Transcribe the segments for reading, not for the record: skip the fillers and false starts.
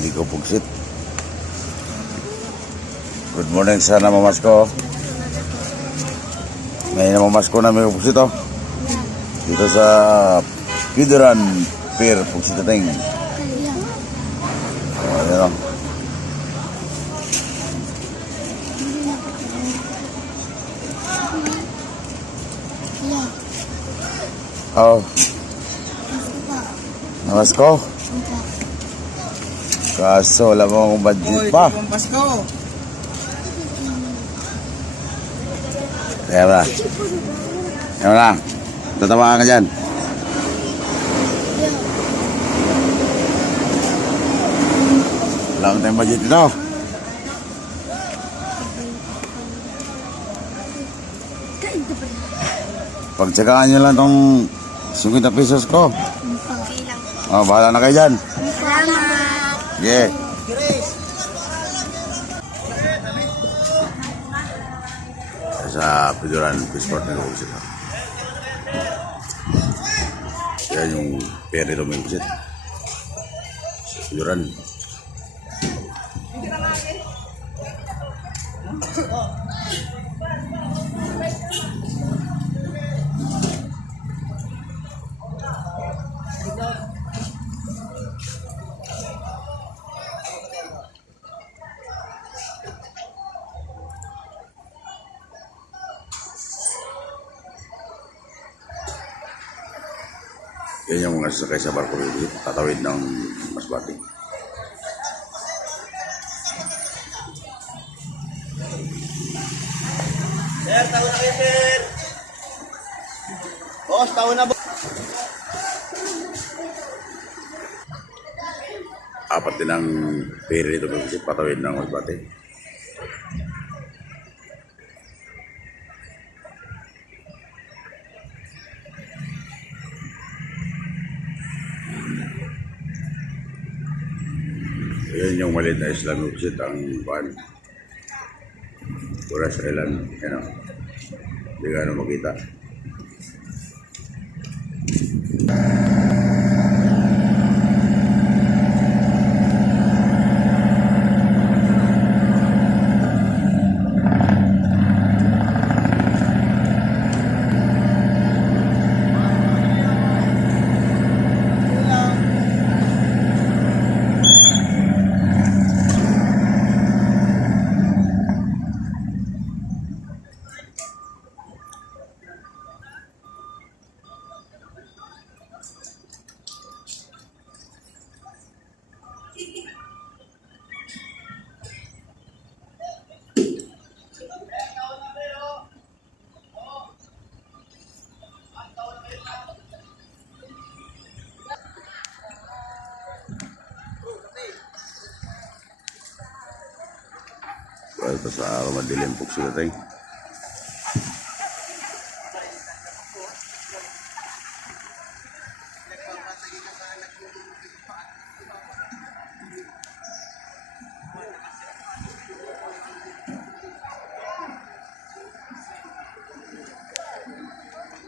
Hindi ko pugsit. Good morning sa namamasko. May namamasko na may pugsit oh. Dito sa Pideran Pier pugsit natin. Ayan oh. Oh. Namasko. Kaso wala mo akong budget pa. Kaya ba? Kaya lang. Tatamaan ka dyan. Wala akong tayong budget ito. Pagtsagaan nyo lang itong 50 pesos ko. Oh, bahala na kayo dyan. Salamat. Yeah. Sa Pideran Passport na gawin sila. Yan yung peri ito may visit. Sa Pideran. Yan yung mga sasakay sa barko dito, tatawid ng Masbate. Sir, taon na kayo, sir. Boss, taon na, boss. Apat din ang ferry dito kasi patawid ng Masbate. Yan yung maliit na Islamic visit ang pan. Kuras Island. Yan o. Hindi ka na makita. Well, sa araw madilim po sila tayo.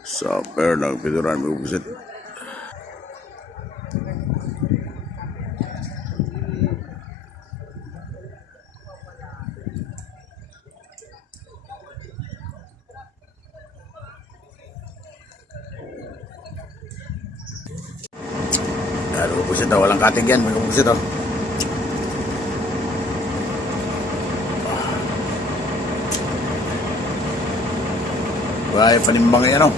Sa Pier ng Pideran may upusit. May upusit daw, walang katig yan, may upusit daw. Wala yung panimbang yan o.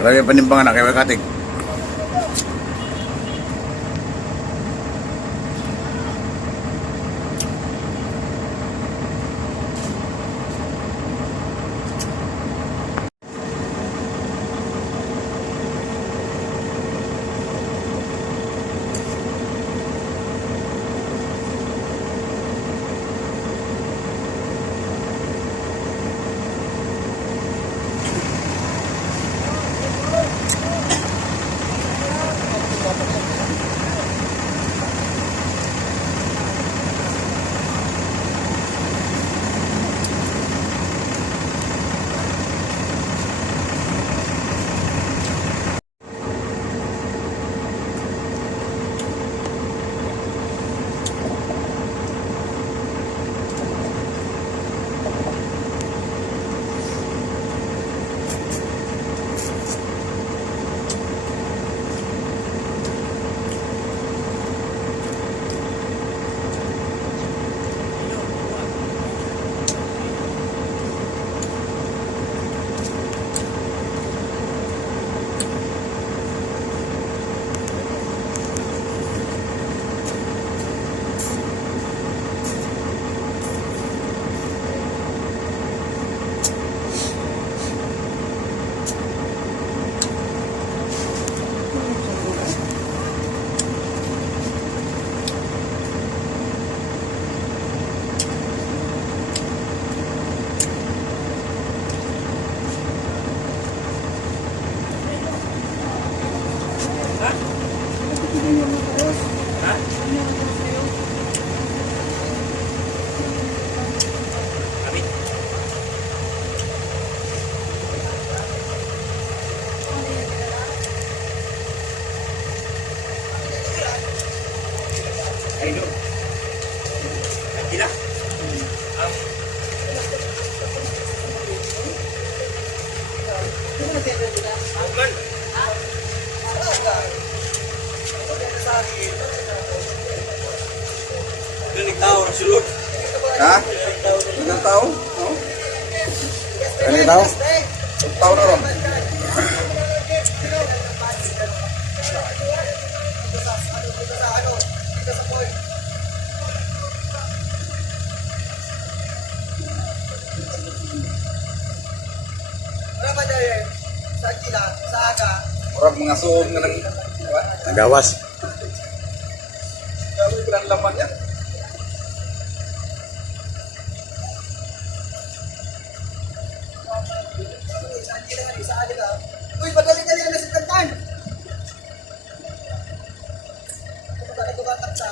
Wala yung panimbang na kaya katig. Gila. Galing tao, sulod. Ha? Ilang tao? Ilang tao? Tao na ron. Orang mga suog na ng nagawas. Gawin ko lang laman yan. Uy, magaling-galing na si Kantan. Ito sa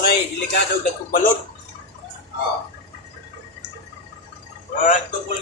Oray, delikado, dagkong balon. Ah. Orang tungkol